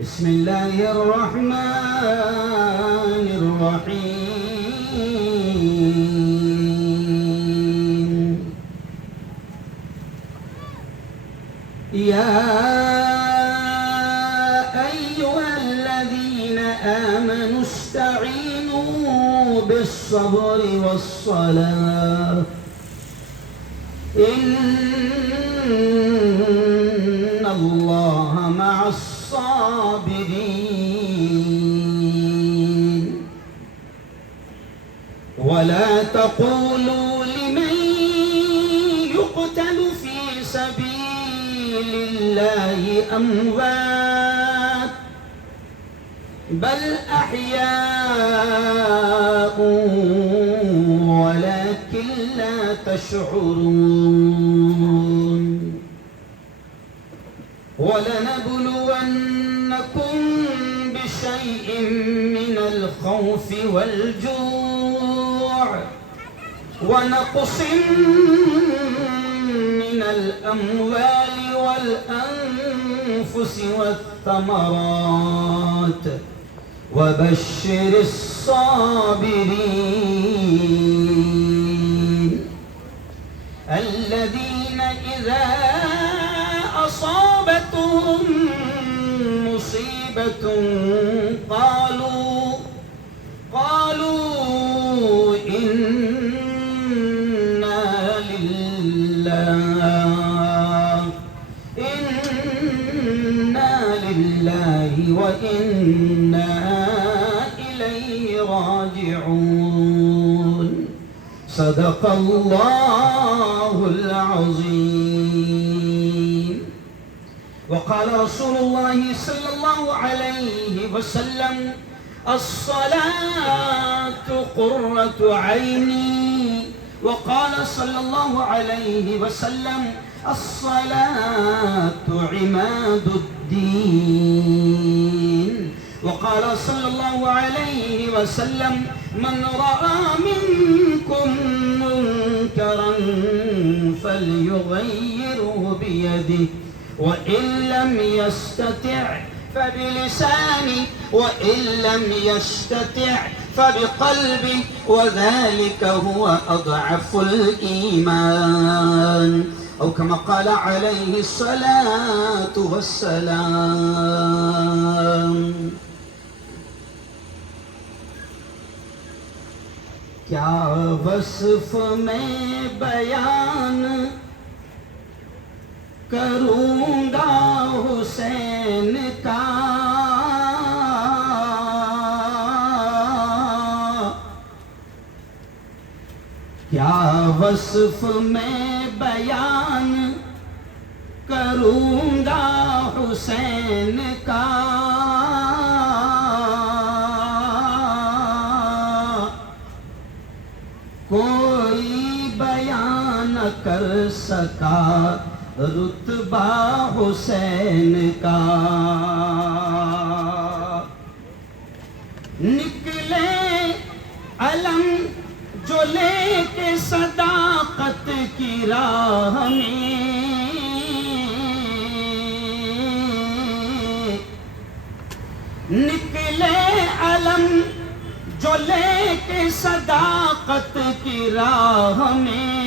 بسم الله الرحمن الرحيم يا أيها الذين آمنوا استعينوا بالصبر والصلاة إن الله مع الصابرين ولا تقولوا لمن يقتل في سبيل الله أموات بل أحياء ولكن لا تشعرون ولنبلونكم بشيء من الخوف والجوع ونقص من الأموال والأنفس والثمرات وبشر الصابرين الذين إذا أصابتهم مصيبة قالوا إنا لله وإنا إليه راجعون صدق الله العظيم. وقال رسول الله صلى الله عليه وسلم الصلاة قرة عيني. وقال صلى الله عليه وسلم الصلاة عماد الدين. وقال صلى الله عليه وسلم من رأى منكم منكرا فليغيره بيده وإن لم يستطع فبلسانه وإن لم يستطع فبقلبه وذلك هو أضعف الإيمان أو كما قال عليه الصلاة والسلام. کیا وصف میں بیان کروں گا حسین کا کیا وصف میں بیان کروں گا حسین کا کوئی بیان نہ کر سکا رتبہ حسین کا نکلے علم جو لے کے صداقت کی راہ میں نکلے علم جو لے کے صداقت کی راہ میں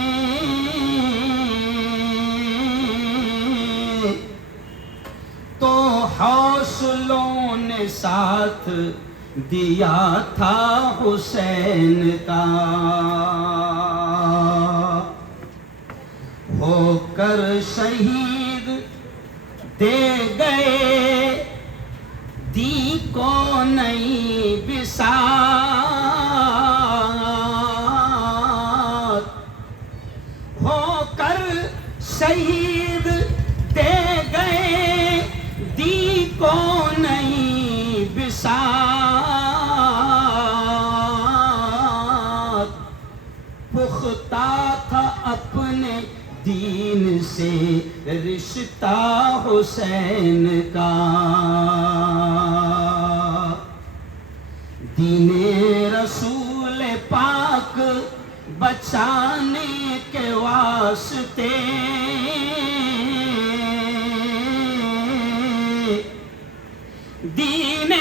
تو حوصلوں نے ساتھ دیا تھا حسین کا ہو کر شہید دے گئے دی کو نئی بساط ہو کر شہید دے گئے دی کو نئی بساط پختہ تھا اپنے دین سے رشتہ حسین کا دین رسول پاک بچانے کے واسطے دین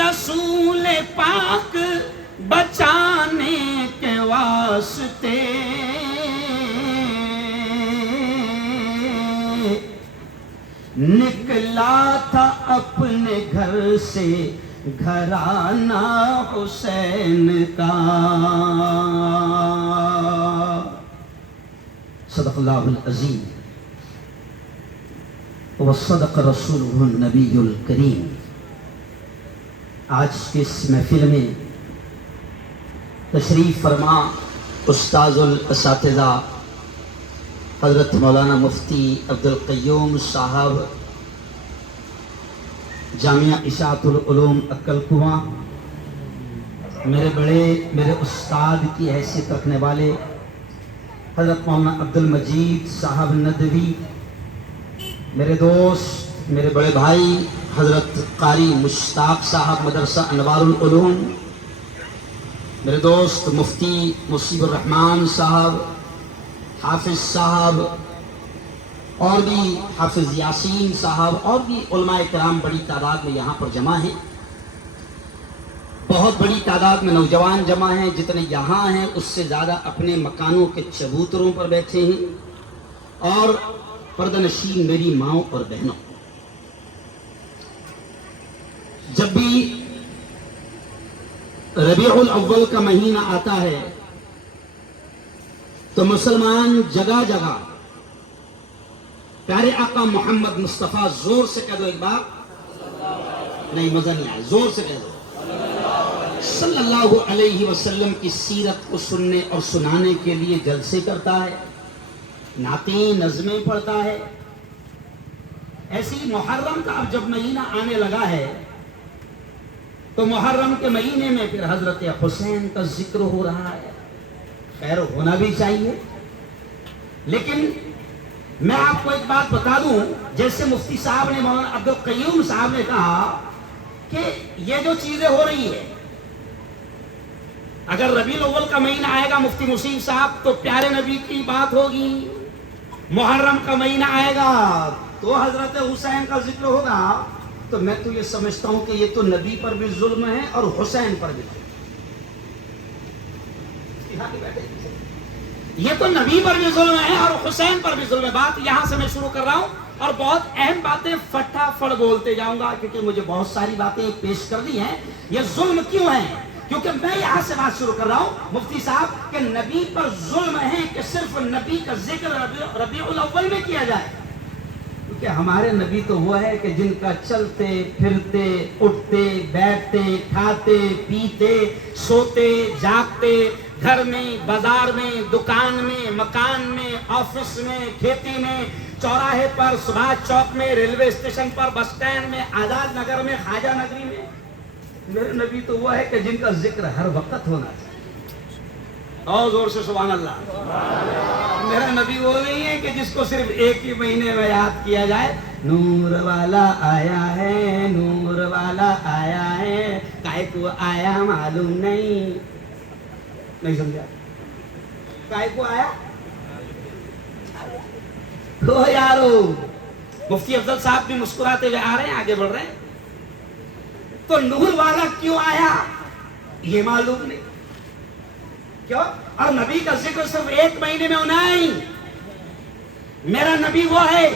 رسول پاک بچانے کے واسطے نکلا تھا اپنے گھر سے گھرانہ حسین کا. صدق اللہ العظیم وصدق رسولہ النبی الکریم. آج کی اس محفل میں تشریف فرما استاذ الاساتذہ حضرت مولانا مفتی عبدالقیوم صاحب جامعہ اشاعت العلوم عقل کنواں، میرے بڑے میرے استاد کی حیثیت رکھنے والے حضرت مولانا عبدالمجید صاحب ندوی، میرے دوست میرے بڑے بھائی حضرت قاری مشتاق صاحب مدرسہ انوار العلوم، میرے دوست مفتی مصیب الرحمان صاحب، حافظ صاحب، اور بھی حافظ یاسین صاحب، اور بھی علماء کرام بڑی تعداد میں یہاں پر جمع ہیں. بہت بڑی تعداد میں نوجوان جمع ہیں. جتنے یہاں ہیں اس سے زیادہ اپنے مکانوں کے چبوتروں پر بیٹھے ہیں. اور پردہ نشین میری ماؤں اور بہنوں، جب بھی ربیع الاول کا مہینہ آتا ہے تو مسلمان جگہ جگہ پیارے آقا محمد مصطفیٰ، زور سے کہہ دو ایک بار، نہیں مزہ نہیں آئے، زور سے کہہ دو، صلی اللہ علیہ وسلم کی سیرت کو سننے اور سنانے کے لیے جلسے کرتا ہے، نعتیں نظمیں پڑھتا ہے. ایسی محرم کا اب جب مہینہ آنے لگا ہے تو محرم کے مہینے میں پھر حضرت حسین کا ذکر ہو رہا ہے. خیر ہونا بھی چاہیے، لیکن میں آپ کو ایک بات بتا دوں، جیسے مفتی صاحب نے مولانا عبدالقیوم صاحب نے کہا کہ یہ جو چیزیں ہو رہی ہے، اگر ربیع الاول کا مہینہ آئے گا مفتی مصیب صاحب تو پیارے نبی کی بات ہوگی، محرم کا مہینہ آئے گا تو حضرت حسین کا ذکر ہوگا. تو میں تو یہ سمجھتا ہوں کہ یہ تو نبی پر بھی ظلم ہے اور حسین پر بھی ظلم ہے. یہ تو نبی پر بھی ظلم ہے اور حسین پر بھی ظلم ہے. بات یہاں سے میں شروع کر رہا ہوں اور بہت اہم باتیں فٹافٹ بولتے جاؤں گا کیونکہ مجھے بہت ساری باتیں پیش کر دی ہیں. یہ ظلم کیوں ہے؟ کیونکہ میں یہاں سے بات شروع کر رہا ہوں مفتی صاحب کہ نبی پر ظلم ہے کہ صرف نبی کا ذکر ربیع الاول میں کیا جائے. کہ ہمارے نبی تو وہ ہے کہ جن کا چلتے پھرتے اٹھتے بیٹھتے کھاتے پیتے سوتے جاگتے گھر میں بازار میں دکان میں مکان میں آفس میں کھیتی میں چوراہے پر سبھاش چوک میں ریلوے اسٹیشن پر بس اسٹینڈ میں آزاد نگر میں خواجہ نگری میں، میرے نبی تو وہ ہے کہ جن کا ذکر ہر وقت ہونا چاہیے. اور زور سے سبحان اللہ. میرا نبی وہ نہیں ہے کہ جس کو صرف ایک ہی مہینے میں یاد کیا جائے، نور والا آیا ہے نور والا آیا ہے، کائے کو آیا معلوم نہیں سمجھا، کائے کو آیا تو یارو. مفتی افضل صاحب بھی مسکراتے ہوئے آ رہے ہیں، آگے بڑھ رہے ہیں. تو نور والا کیوں آیا یہ معلوم نہیں کیوں؟ اور نبی کا ذکر صرف ایک مہینے میں ہونا نہیں. میرا نبی وہ ہے،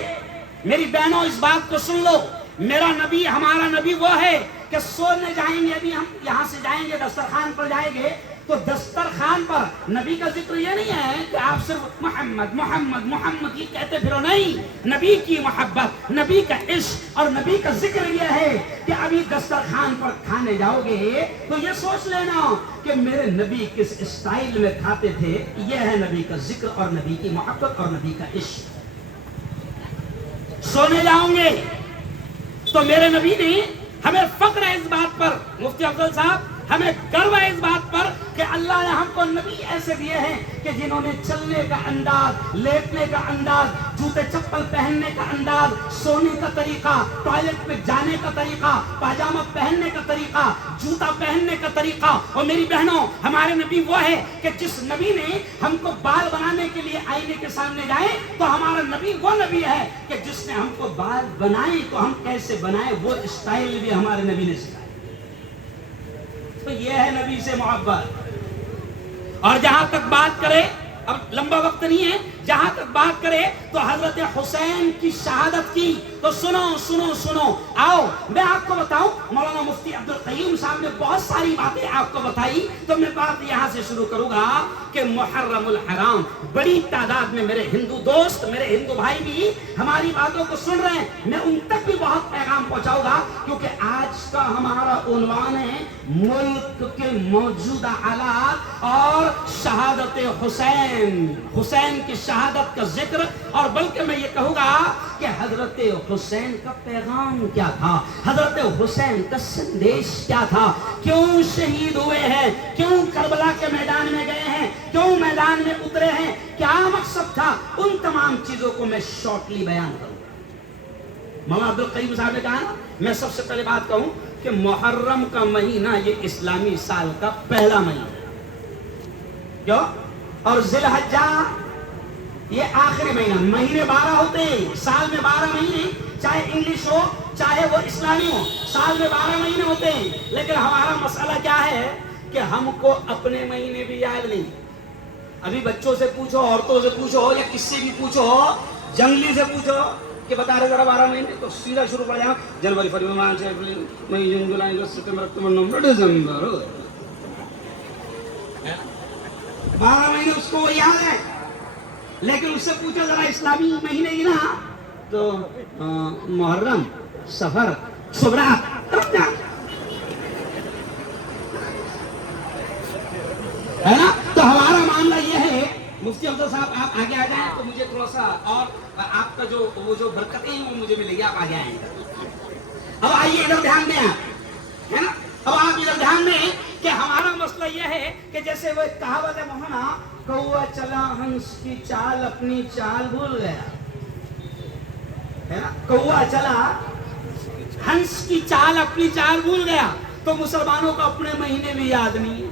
میری بہنوں اس بات کو سن لو، میرا نبی ہمارا نبی وہ ہے کہ سونے جائیں گے، ابھی ہم یہاں سے جائیں گے دسترخوان پر جائیں گے تو دسترخوان پر نبی کا ذکر یہ نہیں ہے کہ آپ صرف محمد محمد محمد یہ کہتے پھرو. نہیں، نبی کی محبت، نبی کا عشق اور نبی کا ذکر یہ ہے کہ ابھی دسترخوان پر کھانے جاؤ گے تو یہ سوچ لینا کہ میرے نبی کس اسٹائل میں کھاتے تھے. یہ ہے نبی کا ذکر اور نبی کی محبت اور نبی کا عشق. سونے جاؤں گے تو میرے نبی نے ہمیں فخر ہے اس بات پر. مفتی افضل صاحب ہمیں گرو ہے اس بات پر کہ اللہ نے ہم کو نبی ایسے دیے ہیں کہ جنہوں نے چلنے کا انداز، لیٹنے کا انداز، جوتے چپل پہننے کا انداز، سونے کا طریقہ، ٹوائلٹ میں جانے کا طریقہ، پاجامہ پہننے کا طریقہ، جوتا پہننے کا طریقہ. اور میری بہنوں، ہمارے نبی وہ ہے کہ جس نبی نے ہم کو بال بنانے کے لیے آئینے کے سامنے جائے تو ہمارا نبی وہ نبی ہے کہ جس نے ہم کو بال بنائے تو ہم کیسے بنائے وہ اسٹائل بھی ہمارے نبی نے سکھایا. تو یہ ہے نبی سے محبت. اور جہاں تک بات کرے، اب لمبا وقت نہیں ہے، جہاں تک بات کرے تو حضرت حسین کی شہادت کی تو سنو سنو سنو. آؤ میں آپ کو بتاؤں، مولانا مفتی عبدالقیوم صاحب نے بہت ساری باتیں آپ کو بتائی، تو میں بات یہاں سے شروع کروں گا کہ محرم الحرام، بڑی تعداد میں میرے ہندو دوست، میرے ہندو بھائی بھی ہماری باتوں کو سن رہے ہیں. میں ان تک بھی بہت پیغام پہنچاؤں گا، کیونکہ آج کا ہمارا عنوان ہے ملک کے موجودہ حالات اور شہادت حسین، حسین کی شہادت کا ذکر. اور بلکہ میں یہ کہوں گا کہ حضرت حسین کا پیغام کیا تھا، حضرت حسین کا سندیش کیا تھا، کیوں شہید ہوئے ہیں، کیوں کربلا کے میدان میں گئے ہیں، کیوں میدان میں اترے ہیں، کیا مقصد تھا، ان تمام چیزوں کو میں شارٹلی بیان کروں. مولانا عبدالقیوم صاحب نے کہا نا، میں سب سے پہلے بات کہوں کہ محرم کا مہینہ یہ اسلامی سال کا پہلا مہینہ. کیوں؟ اور ذی الحجہ یہ آخری مہینہ. مہینے 12 ہوتے ہیں سال میں، 12 مہینے، چاہے انگلش ہو چاہے وہ اسلامی ہو، سال میں 12 مہینے ہوتے ہیں. لیکن ہمارا مسئلہ کیا ہے کہ ہم کو اپنے مہینے بھی یاد نہیں. ابھی بچوں سے پوچھو، عورتوں سے پوچھو، یا کس سے بھی پوچھو، جنگلی سے پوچھو کہ بتا رہے ذرا 12 مہینے، تو سیدھا شروع پڑ جائیں جنوری، فروری، مارچ، اپریل، مئی، جون، جولائی، اگست، ستمبر، اکتوبر، نومبر، دسمبر. 12 مہینے اس کو وہ یاد ہے. لیکن اس سے پوچھو ذرا اسلامی مہینے ہی نا، تو محرم، سفر، شعبات، ہے نا. تو ہمارا معاملہ یہ ہے. مفتی افضل صاحب آپ آگے آ جائیں تو مجھے تھوڑا سا اور آپ کا وہ جو برکتیں ہیں وہ مجھے ملے گی. آپ آگے آئیں. اب آئیے ادھر دھیان دیں آپ، ہے نا. اب آپ ادھر دھیان دیں کہ ہمارا مسئلہ یہ ہے کہ جیسے وہ ایک کہاوت ہے مولانا، کوا چلا ہنس کی چال اپنی چال بھول گیا، ہے نا. کوا چلا ہنس کی چال اپنی چال بھول گیا. تو مسلمانوں کو اپنے مہینے بھی یاد نہیں ہے.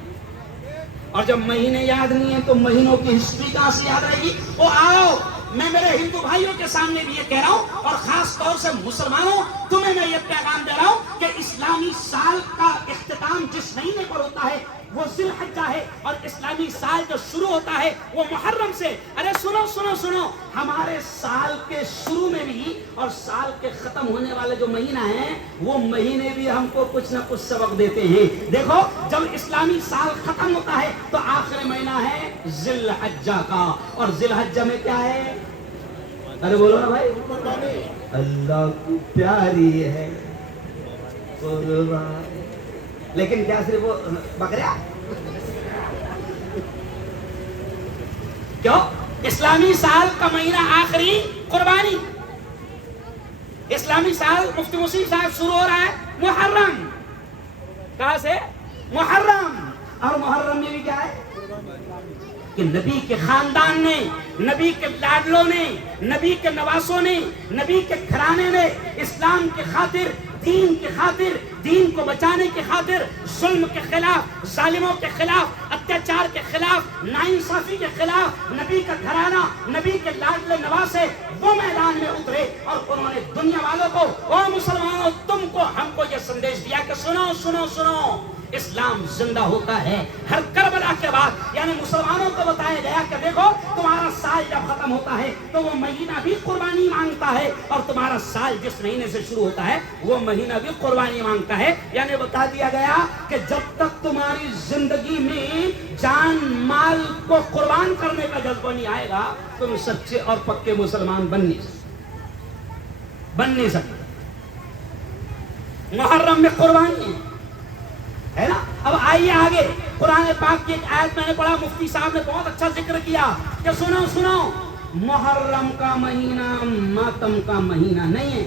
اور جب مہینے یاد نہیں ہیں تو مہینوں کی ہسٹری کہاں سے یاد رہے گی؟ وہ آؤ، میں میرے ہندو بھائیوں کے سامنے بھی یہ کہہ رہا ہوں، اور خاص طور سے مسلمانوں، تمہیں میں یہ پیغام دے رہا ہوں کہ اسلامی سال کا اختتام جس مہینے پر ہوتا ہے وہ ذی الحجہ ہے، اور اسلامی سال جو شروع ہوتا ہے وہ محرم سے. ارے سنو سنو سنو، ہمارے سال کے شروع میں بھی اور سال کے ختم ہونے والے جو مہینہ ہیں وہ مہینے بھی ہم کو کچھ نہ کچھ سبق دیتے ہیں. دیکھو، جب اسلامی سال ختم ہوتا ہے تو آخری مہینہ ہے ذی الحجہ کا. اور ذی الحجہ میں کیا ہے؟ ارے بولو نا بھائی، اللہ کو پیاری ہے قربان. لیکن کیا صرف وہ بکرا؟ کیوں؟ اسلامی سال کا مہینہ آخری قربانی. اسلامی سال مفتی مسیم صاحب شروع ہو رہا ہے محرم. کہاں سے؟ محرم. اور محرم میں بھی کیا ہے کہ نبی کے خاندان نے، نبی کے لاڈلوں نے، نبی کے نواسوں نے، نبی کے گھرانے نے اسلام کی خاطر، دین کی خاطر، دین کو بچانے کی خاطر، ظلم کے خلاف، ظالموں کے خلاف، اتیاچار کے خلاف، ناانصافی کے خلاف نبی کا گھرانہ، نبی کے لاڈلے نواسے وہ میدان میں اترے. اور انہوں نے دنیا والوں کو، او مسلمانوں، تم کو، ہم کو یہ سندیش دیا کہ سنو سنو سنو، اسلام زندہ ہوتا ہے ہر کربلا کے بعد. یعنی مسلمانوں کو بتایا گیا کہ دیکھو، تمہارا سال جب ختم ہوتا ہے تو وہ مہینہ بھی قربانی مانگتا ہے، اور تمہارا سال جس مہینے سے شروع ہوتا ہے وہ مہینہ بھی قربانی مانگتا ہے. یعنی بتا دیا گیا کہ جب تک تمہاری زندگی میں جان مال کو قربان کرنے کا جذبہ نہیں آئے گا تم سچے اور پکے مسلمان بن نہیں سکتے. محرم میں قربانی ہے نا. اب آئیے آگے، قرآن پاک کی ایک آیت میں نے پڑھا، مفتی صاحب نے بہت اچھا ذکر کیا کہ سنو سنو، محرم کا مہینہ ماتم کا مہینہ نہیں ہے.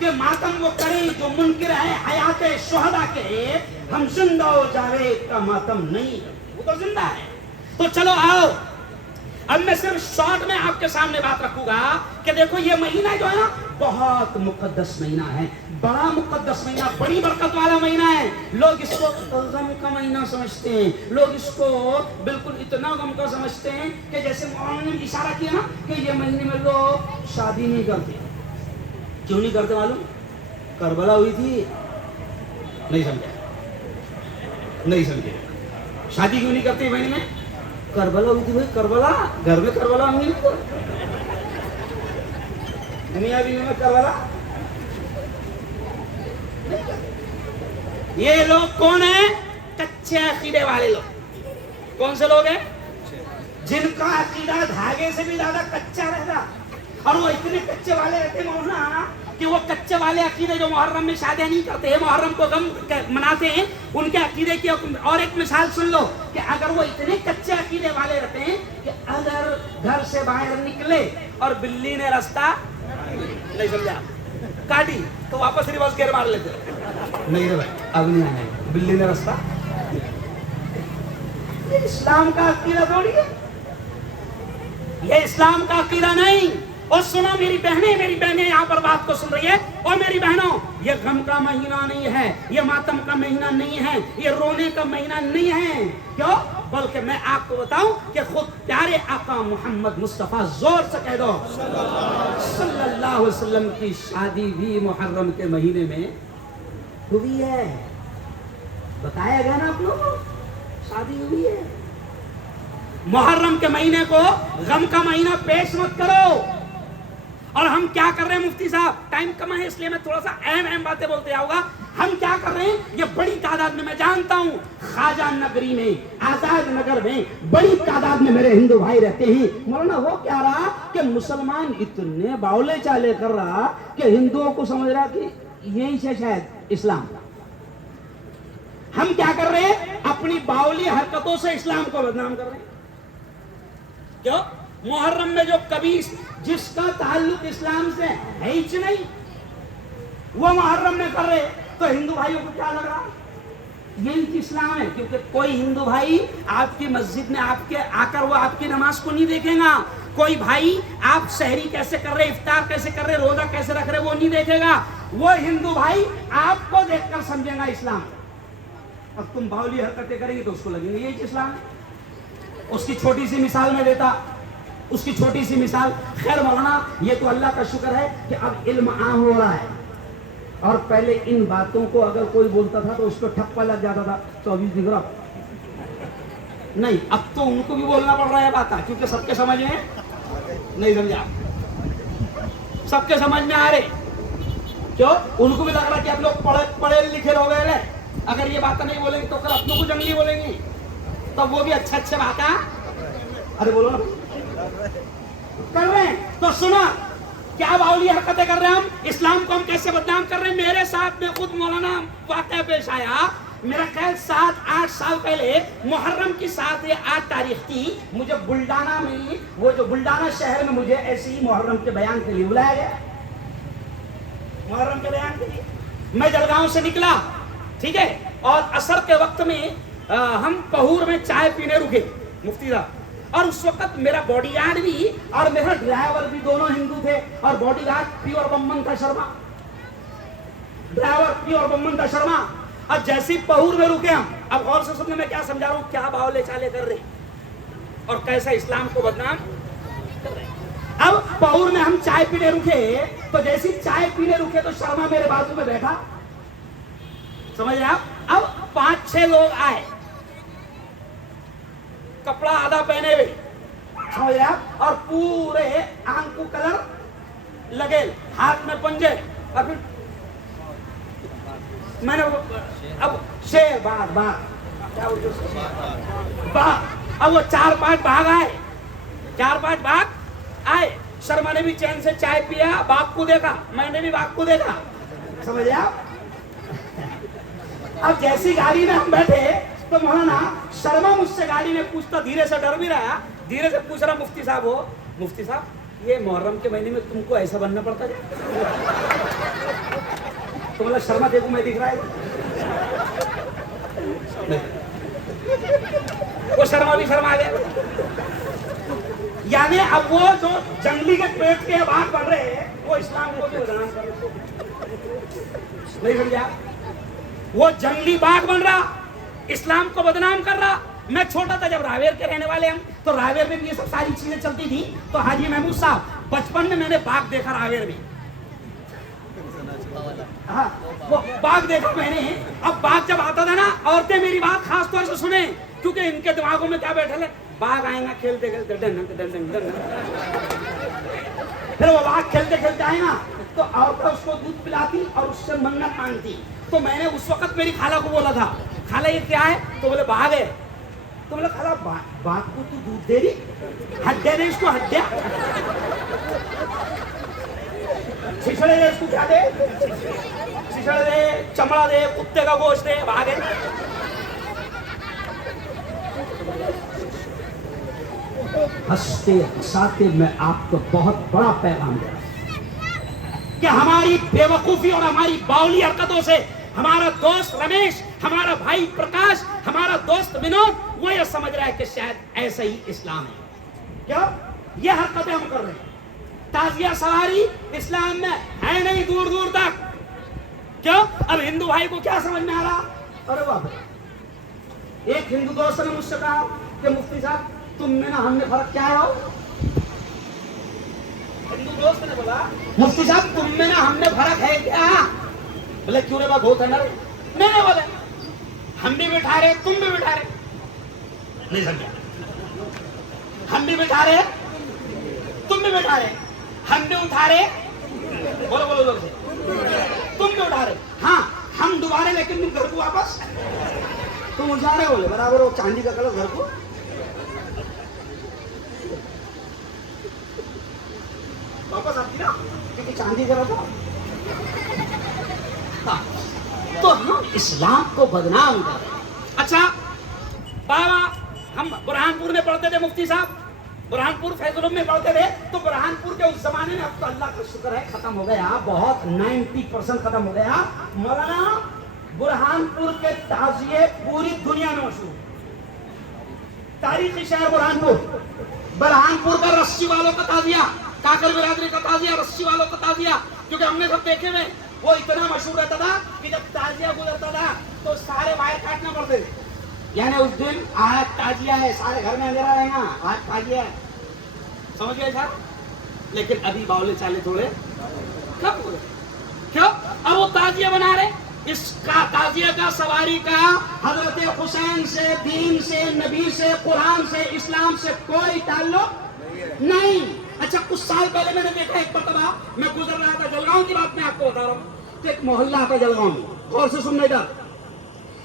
کہ ماتم وہ کریں جو منکر ہے حیات شہدا کے، ہم زندہ و جاوید کا ماتم نہیں کرتے، وہ تو زندہ ہے۔ تو چلو آؤ، اب میں صرف شارٹ میں آپ کے سامنے بات رکھوں گا کہ دیکھو یہ مہینہ جو ہے نا بہت مقدس مہینہ ہے، بڑا مقدس مہینہ، بڑی برکت والا مہینہ ہے۔ لوگ اس کو غم کا مہینہ سمجھتے ہیں، لوگ اس کو بالکل اتنا غم کا سمجھتے ہیں کہ جیسے مولانا نے اشارہ کیا نا کہ یہ مہینے میں لوگ شادی نہیں کرتے۔ کیوں نہیں کرتے معلوم؟ کربلا ہوئی تھی، نہیں سمجھا، نہیں سمجھے۔ شادی کیوں نہیں کرتے مہینے میں؟ کربلا ہوئی تھی بھائی، کربلا گھر میں کربلا ہوئی تو میاں بیوی میں کربلا۔ یہ لوگ کون ہیں؟ کچے عقیدے والے لوگ۔ کون سے لوگ ہیں؟ جن کا عقیدہ دھاگے سے بھی زیادہ کچا رہتا، اور وہ اتنے کچے والے رہتے مولانا کہ وہ کچے والے عقیدے جو محرم میں شادیاں نہیں کرتے ہیں، محرم کو غم مناتے ہیں، ان کے عقیدے کی اور ایک مثال سن لو کہ اگر وہ اتنے کچے عقیدے والے رہتے ہیں کہ اگر گھر سے باہر نکلے اور بلی نے رستہ نہیں سمجھا کاٹی تو واپس ریورس گیئر مار لیتے، نہیں رے بھائی اب نہیں آنا ہے، بلی نے رستہ۔ یہ اسلام کا عقیدہ تھوڑی ہے، یہ اسلام کا عقیدہ نہیں۔ اور سنو میری بہنیں یہاں پر بات کو سن رہی ہے، اور میری بہنوں یہ غم کا مہینہ نہیں ہے، یہ ماتم کا مہینہ نہیں ہے، یہ رونے کا مہینہ نہیں ہے۔ کیوں؟ بلکہ میں آپ کو بتاؤں کہ خود پیارے آقا محمد مصطفیٰ، زور سے کہہ دو، صلی اللہ علیہ وسلم کی شادی بھی محرم کے مہینے میں ہوئی ہے۔ بتایا گیا نا آپ لوگوں کو، شادی ہوئی ہے۔ محرم کے مہینے کو غم کا مہینہ پیش مت کرو۔ اور ہم کیا کر رہے ہیں مفتی صاحب، ٹائم کم ہے اس لیے میں تھوڑا سا اہم باتیں بولتے آؤں گا۔ ہم کیا کر رہے ہیں، یہ بڑی تعداد میں، میں جانتا ہوں خواجہ نگری میں، آزاد نگر میں بڑی تعداد میں میرے ہندو بھائی رہتے ہیں۔ مولانا ہو کیا رہا کہ مسلمان اتنے باولے چالے کر رہا کہ ہندوؤں کو سمجھ رہا کہ یہی سے شاید اسلام۔ ہم کیا کر رہے ہیں، اپنی باولی حرکتوں سے اسلام کو بدنام کر رہے ہیں۔ کیوں؟ محرم میں جو کبھی جس کا تعلق اسلام سے ہے ہی نہیں، وہ محرم میں کر رہے، تو ہندو بھائیوں کو کیا لگ رہا یہ اسلام ہے؟ کیونکہ کوئی ہندو بھائی آپ کی مسجد میں آپ کے آ کر وہ آپ کی نماز کو نہیں دیکھے گا، کوئی بھائی آپ سحری کیسے کر رہے، افطار کیسے کر رہے، روزہ کیسے رکھ رہے وہ نہیں دیکھے گا، وہ ہندو بھائی آپ کو دیکھ کر سمجھے گا اسلام۔ اب تم باولی حرکتیں کریں گے تو اس کو لگیں گے یہ اسلام ہے۔ اس کی چھوٹی سی مثال میں دیتا، اس کی چھوٹی سی مثال۔ خیر مولانا یہ تو اللہ کا شکر ہے کہ اب علم عام ہو رہا ہے، اور پہلے ان باتوں کو اگر کوئی بولتا تھا تو اس کو ٹھپا لگ جاتا تھا، 24 دن رہا نہیں، اب تو ان کو بھی بولنا پڑ رہا ہے بات، کیونکہ سب کے سمجھ میں نہیں سمجھا، سب کے سمجھ میں آ رہے، کیوں؟ ان کو بھی لگ رہا کہ اب لوگ پڑھے لکھے لوگ ہیں، اگر یہ باتیں نہیں بولیں گے تو کل اپنوں کو جنگلی بولیں گے، تب وہ بھی اچھے بات ہے، ارے بولو نا کر رہے ہیں۔ تو سنا کیا باولی حرکتیں کر رہے ہیں ہم، اسلام کو ہم کیسے بدنام کر رہے ہیں۔ میرے ساتھ میں خود مولانا واقعہ پیش آیا، میرا خیال 7-8 سال پہلے محرم کی 7 یا 8 تاریخ تھی، مجھے بلڈانا میں، وہ جو بلڈانا شہر میں مجھے ایسے ہی محرم کے بیان کے لیے بلایا گیا، محرم کے بیان کے لیے میں جلگاؤں سے نکلا، ٹھیک ہے، اور عصر کے وقت میں ہم پہور میں چائے پینے رکے مفتی صاحب، اور اس وقت میرا باڈی گارڈ بھی اور میرا ڈرائیور بھی دونوں ہندو تھے، اور باڈی گارڈ پیور بمن کا شرما، ڈرائیور پیور بمن کا شرما۔ اور جیسی پہور میں رکے ہم، اب غور سے سننے میں کیا سمجھا رہا ہوں، کیا باولے چالے کر رہے اور کیسا اسلام کو بدنام کر رہے۔ اب پہور میں ہم چائے پینے رکے، تو جیسی چائے پینے رکے تو شرما میرے بازو میں بیٹھا، سمجھ رہے آپ؟ اب 5-6 لوگ آئے، کپڑا آدھا پہنے ہوئے، سمجھ رہے آپ، اور پورے آنکھ کو کلر لگے، ہاتھ میں پنجے، اور پھر میں نے اب شیر باغ اب وہ 4-5 باغ آئے، 4-5 باغ آئے، شرما نے بھی چین سے چائے پیا، باغ کو دیکھا، میں نے بھی باغ کو دیکھا، سمجھ رہے آپ؟ اب جیسی گاڑی میں ہم بیٹھے تو مولانا شرما مجھ سے گاڑی میں پوچھتا، دھیرے سے ڈر بھی رہا، دھیرے سے پوچھ رہا، مفتی صاحب ہو، مفتی صاحب یہ محرم کے مہینے میں تم کو ایسا بننا پڑتا ہے؟ تو بولا شرما دیکھو میں دکھ رہا ہے وہ شرما بھی شرما گیا. یعنی اب وہ جو جنگلی کے پیٹ کے باغ بن رہے ہیں وہ اسلام کو بھی بدنام کر رہے. نہیں سمجھا؟ وہ جنگلی باغ بن رہا اسلام کو بدنام کر رہا. میں چھوٹا تھا جب راویر کے رہنے والے ہم تو راویر میں بھی یہ سب ساری چیزیں چلتی تھی. تو حاجی محمود صاحب بچپن میں نے باغ دیکھا راویر میں. ہاں وہ باغ دیکھا میں نے. اب باغ جب آتا تھا نا عورتیں میری بات خاص طور سے سنیں کیونکہ ان کے دماغوں میں کیا بیٹھے باغ آئے گا کھیلتے کھیلتے پھر وہ باغ کھیلتے کھیلتے آئے نا تو عورتیں اس کو دودھ پلاتی اور اس سے منت مانگتی. تو میں نے اس وقت میری خالہ کو بولا تھا خالہ یہ کیا ہے؟ تو بولے باغ ہے. تو بولے خالہ باغ کو تو دودھ دے رہی ہڈے دے اس کو ہڈیا چھچڑے دے اس کو کیا دے چھچڑے دے چمڑا دے کتے کا گوشت دے باغ ہے. ہنستے ہنساتے میں آپ کو بہت بڑا پیغام دے رہا کہ ہماری بے وقوفی اور ہماری باولی حرکتوں سے ہمارا دوست رمیش، ہمارا بھائی پرکاش، ہمارا دوست ونود وہ یہ سمجھ رہا ہے کہ شاید ایسا ہی اسلام ہے. کیا یہ حرکتیں ہم کر رہے ہیں؟ تازیہ سواری اسلام میں ہے نہیں دور دور تک. کیوں؟ اب ہندو بھائی کو کیا سمجھ میں آ رہا؟ ارے بابا ایک ہندو دوست نے مجھ سے کہا کہ مفتی صاحب تم میں نا ہم نے فرق کیا ہے؟ ہندو دوست نے بولا مفتی صاحب تم میں نا ہم نے فرق ہے کیا؟ بولے کیوں رے بات بہت ہے نا. میں نے بولا ہم بھی بٹھا رہے تم بھی بٹھا رہے. نہیں سمجھا؟ ہم بھی بٹھا رہے تم بھی بٹھا رہے. ہم بھی اٹھا رہے بولو بولو لوگ سے تم بھی اٹھا رہے. ہاں ہم دوبارے لیکن تم گھر کو واپس تم اٹھا رہے بولے برابر وہ چاندی کا کلر گھر کو واپس آتی نا کیونکہ چاندی کرا تھا. تو ہم اسلام کو بدنام کر رہے ہیں. اچھا بابا ہم برہان پور میں پڑھتے تھے مفتی صاحب برہان پور فیض العلوم میں پڑھتے تھے. تو برہان پور کے اس زمانے میں اب تو اللہ کا شکر ہے ختم ہو گیا بہت 90% ختم ہو گیا. مولانا برہان پور کے تعزیے پوری دنیا میں مشہور. تاریخی شہر برہان پور کا رسی والوں کا تعزیہ کاکر برادری کا تعزیہ رسی والوں کا تعزیہ کیونکہ ہم نے سب دیکھے ہوئے وہ اتنا مشہور رہتا تھا کہ جب تعزیہ گزرتا تھا تو سارے باہر کاٹنا پڑتے تھے. یعنی اس دن آج تعزیہ ہے سارے گھر میں اندھیرا رہے گا آج تعزیہ ہے. سمجھ گئے سر؟ لیکن ابھی باولے چالے تھوڑے کم ہو گئے. کیوں؟ اب وہ تعزیہ بنا رہے. اس کا تعزیہ کا سواری کا حضرت حسین سے دین سے نبی سے قرآن سے اسلام سے کوئی تعلق نہیں. اچھا کچھ سال پہلے میں نے دیکھا ایک مرتبہ میں گزر رہا تھا جلگاؤں کی بات میں آپ کو بتا رہا ہوں. ایک محلہ آتا جلگاؤں میں غور سے سننے کا.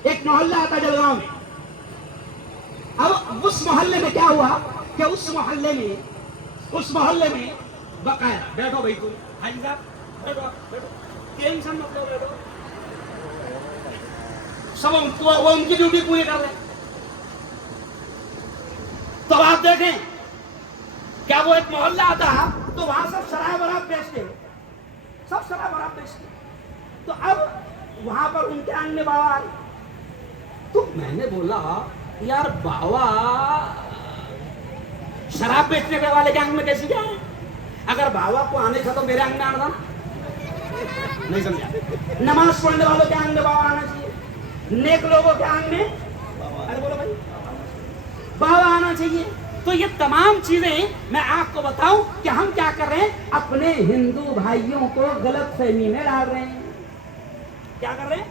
ایک محلہ آتا جلگاؤں میں. اب اس محلے میں کیا ہوا کہ اس محلے میں بقایا بیٹھو بھائی تم حاجی صاحب بیٹھو بیٹھو ٹینشن مت لو بیٹھو سب وہ ان کی ڈیوٹی پوری کر رہے. تو آپ دیکھیں کیا وہ ایک محلہ آتا تو وہاں سب شراب وراب بیچتے سب شراب وراب بیچتے. تو اب وہاں پر ان کے آنگ میں باوا آئے. تو میں نے بولا یار باوا شراب بیچنے کے والے کے آنگ میں کیسی کیا ہے؟ اگر باوا کو آنے تھا تو میرے آنگ میں آنا تھا نا. نہیں سمجھا؟ نماز پڑھنے والوں کے آنگ میں باوا آنا چاہیے. نیک لوگوں کے آنگ میں ارے بولو بھائی باوا آنا چاہیے. تو یہ تمام چیزیں میں آپ کو بتاؤں کہ ہم کیا کر رہے ہیں اپنے ہندو بھائیوں کو غلط فہمی میں ڈال رہے ہیں. کیا کر رہے ہیں؟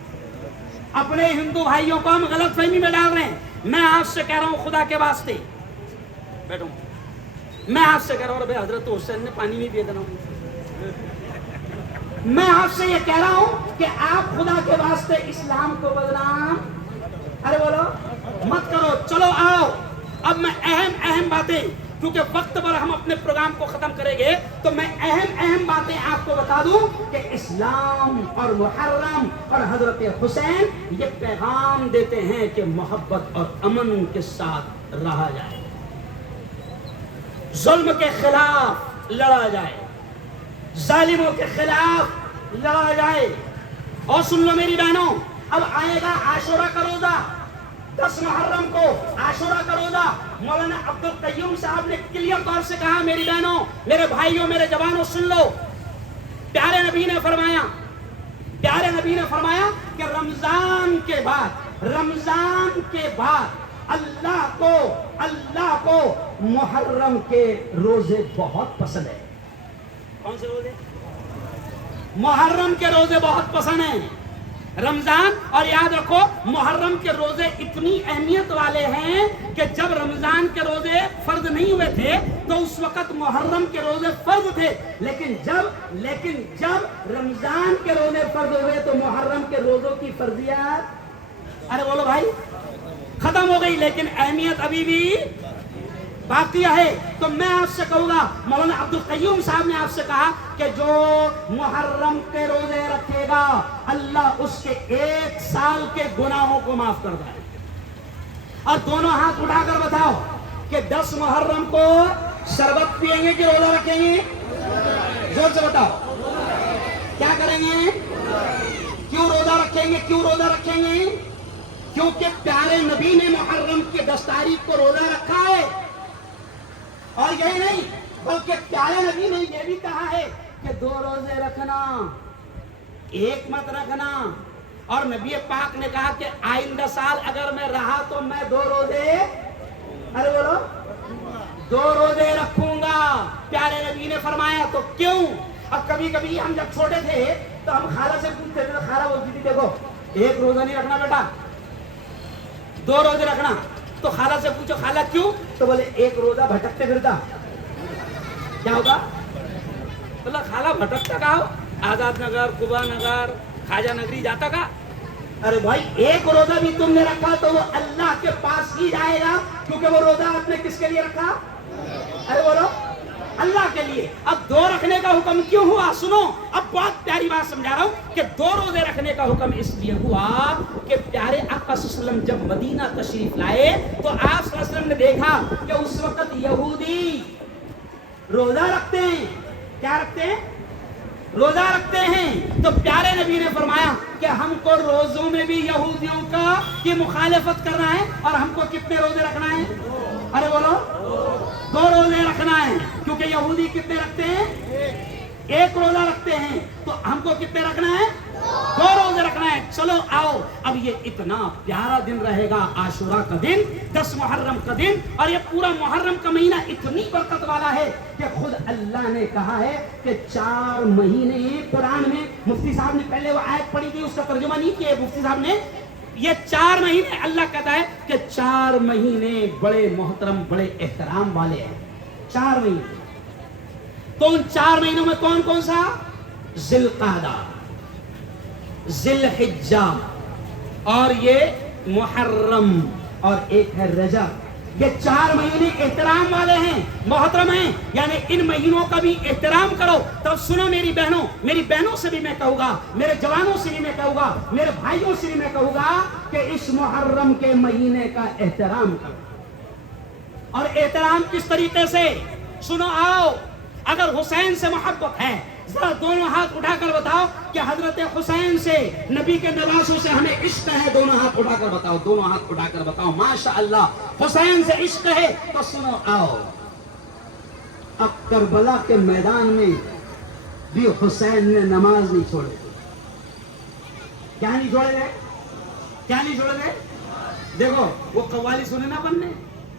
اپنے ہندو بھائیوں کو ہم غلط فہمی میں ڈال رہے ہیں. میں آپ سے کہہ رہا ہوں خدا کے واسطے بیٹھو میں آپ سے کہہ رہا ہوں حضرت حسین نے پانی نہیں دیا تھا. میں آپ سے یہ کہہ رہا ہوں کہ آپ خدا کے واسطے اسلام کو بدنام ارے بولو مت کرو. چلو آؤ اب میں اہم باتیں کیونکہ وقت پر ہم اپنے پروگرام کو ختم کریں گے تو میں اہم باتیں آپ کو بتا دوں کہ اسلام اور محرم اور حضرت حسین یہ پیغام دیتے ہیں کہ محبت اور امن کے ساتھ رہا جائے. ظلم کے خلاف لڑا جائے ظالموں کے خلاف لڑا جائے. اور سن لو میری بہنوں، اب آئے گا عاشورہ کا روزہ، 10 محرم کو عاشورہ کا روزہ۔ مولانا عبدالقیوم صاحب نے کلیئر طور سے کہا، میری بہنوں، میرے بھائیوں، میرے جوانوں، سن لو، پیارے نبی نے فرمایا کہ رمضان کے بعد اللہ کو محرم کے روزے بہت پسند ہے۔ کون سے روزے؟ محرم کے روزے بہت پسند ہیں، رمضان۔ اور یاد رکھو، محرم کے روزے اتنی اہمیت والے ہیں کہ جب رمضان کے روزے فرض نہیں ہوئے تھے تو اس وقت محرم کے روزے فرض تھے، لیکن جب رمضان کے روزے فرض ہوئے تو محرم کے روزوں کی فرضیات، ارے بولو بھائی، ختم ہو گئی، لیکن اہمیت ابھی بھی باقی ہے۔ تو میں آپ سے کہوں گا، مولانا عبدالقیوم صاحب نے آپ سے کہا کہ جو محرم کے روزے رکھے گا اللہ اس کے 1 سال کے گناہوں کو معاف کر دے۔ اور دونوں ہاتھ اٹھا کر بتاؤ کہ 10 محرم کو شربت پیئیں گے کہ روزہ رکھیں گے؟ زور سے بتاؤ، کیا کریں گے؟ کیوں روزہ رکھیں گے؟ کیونکہ پیارے نبی نے محرم کے 10 تاریخ کو روزہ رکھا ہے۔ اور یہی نہیں بلکہ پیارے نبی نے یہ بھی کہا ہے کہ 2 روزے رکھنا، 1 مت رکھنا۔ اور نبی پاک نے کہا کہ آئندہ سال اگر میں رہا تو میں 2 روزے، ارے بولو، 2 روزے رکھوں گا، پیارے نبی نے فرمایا۔ تو کیوں؟ اب کبھی کبھی ہم جب چھوٹے تھے تو ہم خالہ سے پوچھتے تھے، تو خالہ بولتی تھی دیکھو 1 روزہ نہیں رکھنا بیٹا، 2 روزے رکھنا۔ تو خالہ سے پوچھو خالہ کیوں؟ تو بولے 1 روزہ بھٹکتے پھرتا کیا ہوگا؟ بولا خالہ بھٹکتا کہا ہو، آزاد نگر، قبا نگر، خواجہ نگری جاتا کا؟ ارے بھائی 1 روزہ بھی تم نے رکھا تو وہ اللہ کے پاس ہی جائے گا، کیونکہ وہ روزہ آپ نے کس کے لیے رکھا؟ ارے بولو، اللہ کے لیے۔ اب 2 رکھنے کا حکم کیوں ہوا؟ سنو، اب بہت پیاری بات سمجھا رہا ہوں کہ 2 روزے رکھنے کا حکم اس لیے ہوا کہ پیارے آقا صلی اللہ علیہ وسلم جب مدینہ تشریف لائے تو آپ صلی اللہ علیہ وسلم نے دیکھا کہ اس وقت یہودی روزہ رکھتے ہیں۔ کیا رکھتے ہیں؟ روزہ رکھتے ہیں۔ تو پیارے نبی نے فرمایا کہ ہم کو روزوں میں بھی یہودیوں کی مخالفت کرنا ہے، اور ہم کو کتنے روزے رکھنا ہے؟ ارے بولو، 2 روزے رکھنا ہے، کیونکہ یہودی کتنے رکھتے ہیں؟ 1 روزہ رکھتے ہیں، تو ہم کو کتنے رکھنا ہے؟ 2 روزے رکھنا ہے۔ چلو آؤ، اب یہ اتنا پیارا دن رہے گا، عاشورہ کا دن، 10 محرم کا دن، اور یہ پورا محرم کا مہینہ اتنی برکت والا ہے کہ خود اللہ نے کہا ہے کہ 4 مہینے قرآن میں، مفتی صاحب نے پہلے وہ آیت پڑھی تھی، اس کا ترجمہ نہیں کیا مفتی صاحب نے، یہ 4 مہینے اللہ کہتا ہے کہ 4 مہینے بڑے محترم، بڑے احترام والے ہیں۔ 4 مہینے، تو ان 4 مہینوں میں کون کون سا؟ ذی القعدہ، ذی الحجہ، اور یہ محرم، اور ایک ہے رجب۔ یہ 4 مہینے احترام والے ہیں، محترم ہیں، یعنی ان مہینوں کا بھی احترام کرو۔ تب سنو میری بہنوں سے بھی میں کہوں گا، میرے جوانوں سے بھی میں کہوں گا، میرے بھائیوں سے بھی میں کہوں گا کہ اس محرم کے مہینے کا احترام کرو۔ اور احترام کس طریقے سے؟ سنو، آؤ، اگر حسین سے محبت ہے ذرا دونوں ہاتھ اٹھا کر بتاؤ کہ حضرت حسین سے، نبی کے نواسوں سے ہمیں عشق ہے، دونوں ہاتھ اٹھا کر بتاؤ، دونوں ہاتھ اٹھا کر بتاؤ ماشاءاللہ حسین سے عشق ہے۔ تو سنو، آؤ، اب کربلا کے میدان میں بھی حسین نے نماز نہیں چھوڑے۔ کیا نہیں چھوڑے گئے؟ دیکھو وہ قوالی سنے نا بننے،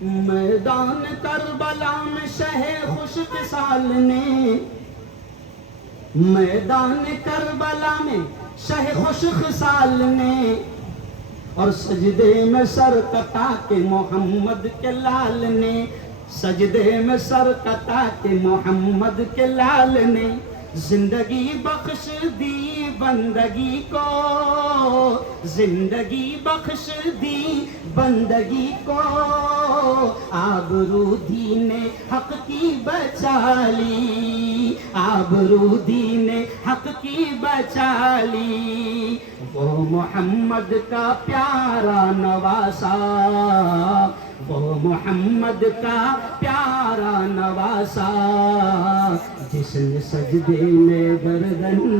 میدان کربلا میں شہ خوش خصال نے، میدان کربلا میں شہ خوش خصال نے، اور سجدے میں سر کتا کے محمد کے لال نے، سجدے میں سر کتا کے محمد کے لال نے، زندگی بخش دی بندگی کو، زندگی بخش دی بندگی کو، آبرو دین حق کی بچا لی، آبرو دین حق کی بچا لی، وہ محمد کا پیارا نواسا، وہ محمد کا پیارا نواسا، جس نے سجدے میں گردن،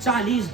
40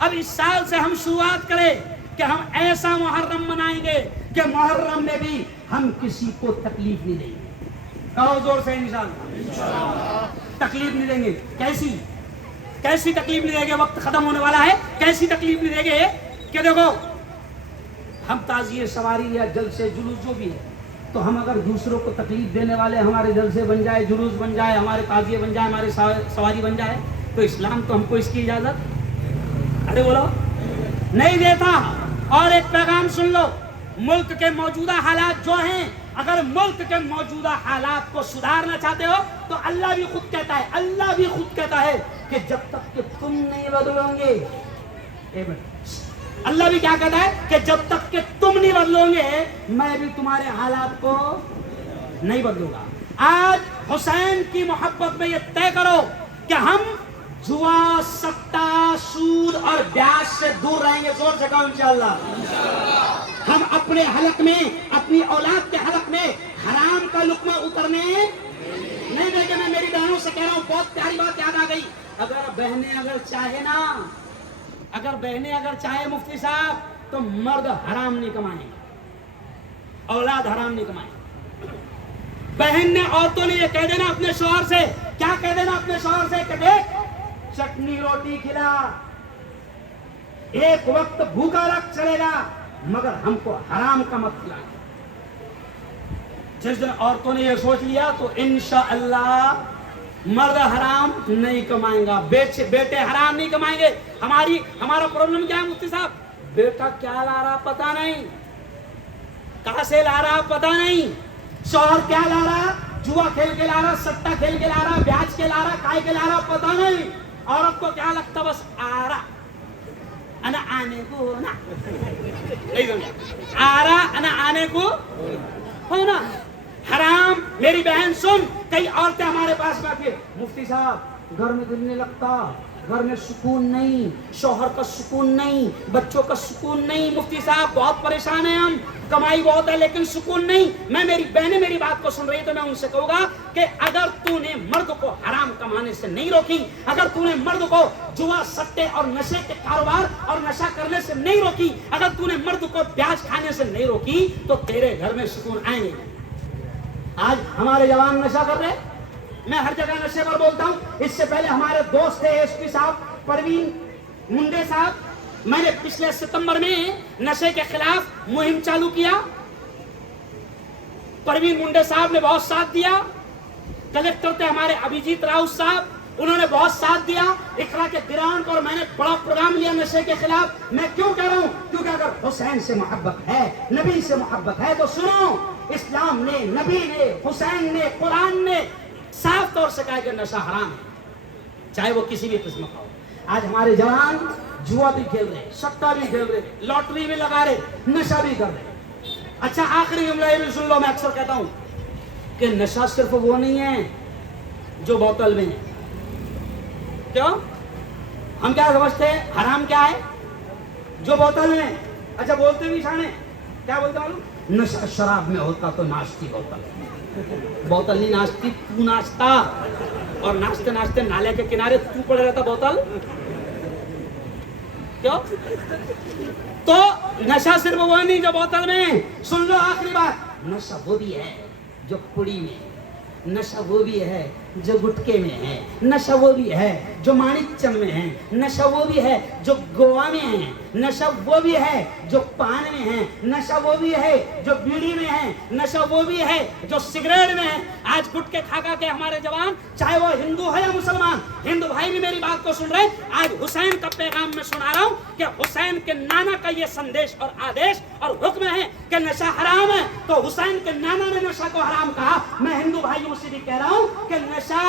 اب اس سال سے ہم شروعات کریں کہ ہم ایسا محرم منائیں گے کہ محرم میں بھی ہم کسی کو تکلیف نہیں دیں گے. کہو زور سے انشاءاللہ. تکلیف نہیں دیں گے. کیسی تکلیف نہیں دیں گے؟ وقت ختم ہونے والا ہے. کیسی تکلیف نہیں دیں گے کہ دیکھو ہم تعزیے سواری یا جلسے جلوس جو بھی ہے تو ہم اگر دوسروں کو تکلیف دینے والے ہمارے جلسے بن جائے، جلوس بن جائے، ہمارے تعزیے بن جائے، ہمارے سواری بن جائے تو اسلام تو ہم کو اس کی اجازت ارے بولو نہیں دیتا. اور ایک پیغام سن لو، ملک کے موجودہ حالات جو ہیں، اگر ملک کے موجودہ حالات کو سدھارنا چاہتے ہو تو اللہ بھی خود کہتا ہے کہ جب تک کہ تم نہیں بدلو گے، اللہ بھی کیا کہتا ہے کہ جب تک کہ تم نہیں بدلو گے میں بھی تمہارے حالات کو نہیں بدلوں گا. آج حسین کی محبت میں یہ طے کرو کہ ہم جوا، سٹا، سود اور بیاج سے دور رہیں گے. زور سے کہو انشاءاللہ. ہم اپنے حلق میں، اپنی اولاد کے حلق میں حرام کا لقمہ اترنے نہیں دیں گے. میں میری بہنوں سے کہہ رہا ہوں، بہت پیاری بات یاد آ گئی. اگر بہنیں اگر چاہے مفتی صاحب تو مرد حرام نہیں کمائیں، اولاد حرام نہیں کمائیں. بہن نے، عورتوں نے یہ کہہ دینا اپنے شوہر سے، کیا کہہ دینا اپنے شوہر سے کہ دیکھ چٹنی روٹی کھلا، ایک وقت بھوکا رکھ چلے گا مگر ہم کو حرام کا مت کھلا. جس دن عورتوں نے یہ سوچ لیا تو انشاءاللہ مرد حرام نہیں کمائیں گا، بیٹے حرام نہیں کمائیں گے. ہمارا پرابلم کیا ہے مفتی صاحب؟ بیٹا کیا لا رہا پتا نہیں، کہاں سے لا رہا پتا نہیں، شوہر کیا لا رہا، جوا کھیل کے لا رہا، سٹا کھیل کے لا رہا، بیاج کے لا رہا، کائے کے لا رہا پتا نہیں. عورت کو کیا لگتا بس آ رہا انا آنے کو نا، نہیں سمجھا، آ رہا انا آنے کو ہونا حرام. میری بہن سن، کئی عورتیں ہمارے پاس میں آتی، مفتی صاحب گھر میں دل نہیں لگتا، گھر میں سکون نہیں، شوہر کا سکون نہیں، بچوں کا سکون نہیں، مفتی صاحب بہت پریشان ہیں ہم، کمائی بہت ہے لیکن سکون نہیں. میں میری بہنیں میری بات کو سن رہی تو میں ان سے کہوں گا کہ اگر تو نے مرد کو حرام کمانے سے نہیں روکی، اگر تو نے مرد کو جوا، سٹے اور نشے کے کاروبار اور نشہ کرنے سے نہیں روکی، اگر تو نے مرد کو بیاج کھانے سے نہیں روکی تو تیرے گھر میں سکون آئیں گے. آج ہمارے جوان نشہ کر رہے، میں ہر جگہ نشے پر بولتا ہوں. اس سے پہلے ہمارے دوست تھے ایس پی صاحب پروین منڈے صاحب، میں نے پچھلے ستمبر میں نشے کے خلاف مہم چالو کیا. پروین منڈے صاحب نے بہت ساتھ دیا. کلیکٹر تھے ہمارے ابھیجیت راؤت صاحب، انہوں نے بہت ساتھ دیا. اقرا کے گراؤنڈ پر میں نے بڑا پروگرام لیا نشے کے خلاف. میں کیوں کہہ رہا ہوں؟ کیونکہ اگر حسین سے محبت ہے، نبی سے محبت ہے تو سنو، اسلام نے، نبی نے، حسین نے، قرآن نے صاف طور سے کہا کہ نشہ حرام ہے، چاہے وہ کسی بھی قسم کا ہو. آج ہمارے جوان جوا بھی کھیل رہے، سٹا بھی کھیل رہے، لاٹری بھی لگا رہے، نشہ بھی کر رہے. اچھا آخری جملہ یہ بھی سن لو، میں اکثر کہتا ہوں کہ نشہ صرف وہ نہیں ہے جو بوتل میں ہے. کیوں؟ ہم کیا سمجھتے ہیں حرام کیا ہے؟ جو بوتل میں. اچھا بولتے بھی شانے، کیا بولتے معلوم؟ نشہ شراب میں ہوتا تو ناشتی بوتل، بوتل نہیں ناشتی، تو ناشتا. اور ناشتے ناشتے نالے کے کنارے تو پڑے رہتا بوتل. کیوں؟ تو نشہ صرف وہ نہیں جو بوتل میں. سن لو آخری بات، نشہ وہ بھی ہے جو پڑی میں، نشہ وہ بھی ہے جو گٹکے میں ہے، نشہ وہ بھی ہے جو مانک چم میں ہے، نشہ وہ بھی ہے جو گوا میں ہے، نشہ وہ بھی ہے جو پان میں ہے، نشہ وہ بھی ہے جو بیڑی میں ہے، نشہ وہ بھی ہے جو سگریٹ میں ہے. آج گٹکے کھا کے ہمارے جوان، چاہے وہ ہندو ہے یا مسلمان، ہندو بھائی بھی میری بات کو سن رہے. آج حسین کا پیغام میں سنا رہا ہوں کہ حسین کے نانا کا یہ سندیش اور آدیش اور حکم ہے کہ نشہ حرام ہے. تو حسین کے نانا نے نشہ کو حرام کہا. میں ہندو بھائیوں سے بھی کہہ رہا ہوں کہ نشہ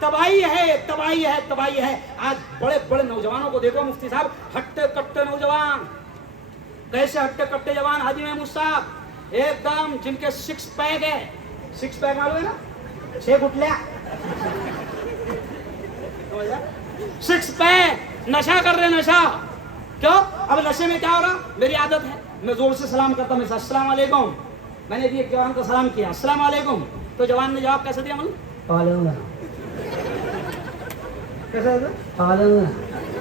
تباہی ہے، تباہی ہے، تباہی ہے. آج بڑے بڑے نوجوانوں کو دیکھو مفتی صاحب، ہٹے کٹے نوجوان، کیسے ہٹے کٹے جوان. حاجی محمود صاحب ایک دم جن کے سکس پیک ہے، سکس پیک معلوم ہے نا، 6 گٹلیاں، سکس پیک، نشہ کر رہے. نشہ کیوں؟ اب نشے میں کیا ہو رہا؟ میری عادت ہے میں زور سے سلام کرتا ہوں، السلام علیکم. میں نے بھی ایک جوان کو سلام کیا، السلام علیکم. تو جوان نے جواب کیسے دیا معلوم؟ کیسے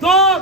2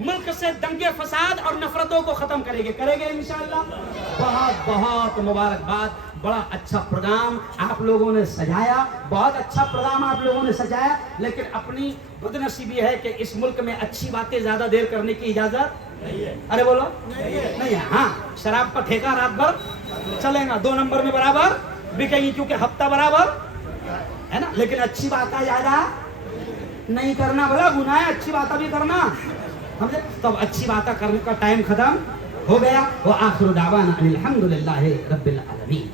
ملک سے دنگے فساد اور نفرتوں کو ختم کریں گے انشاءاللہ. بہت بہت مبارکباد. بڑا اچھا پروگرام آپ لوگوں نے سجایا, بہت اچھا پروگرام آپ لوگوں نے سجایا, لیکن اپنی بدنصیبی ہے کہ اس ملک میں اچھی باتیں زیادہ دیر کرنے کی اجازت نہیں ہے. ارے بولو نہیں ہے. ہاں شراب کا ٹھیکہ رات بھر چلے گا, 2 نمبر میں برابر بکے گی کیونکہ ہفتہ برابر ہے نا, لیکن اچھی بات زیادہ نہیں کرنا. بولا گناہ ہے اچھی باتیں بھی کرنا, سمجھے؟ تب اچھی باتیں کرنے کا ٹائم ختم ہو گیا. وآخر دعوانا ان الحمدللہ رب العالمین.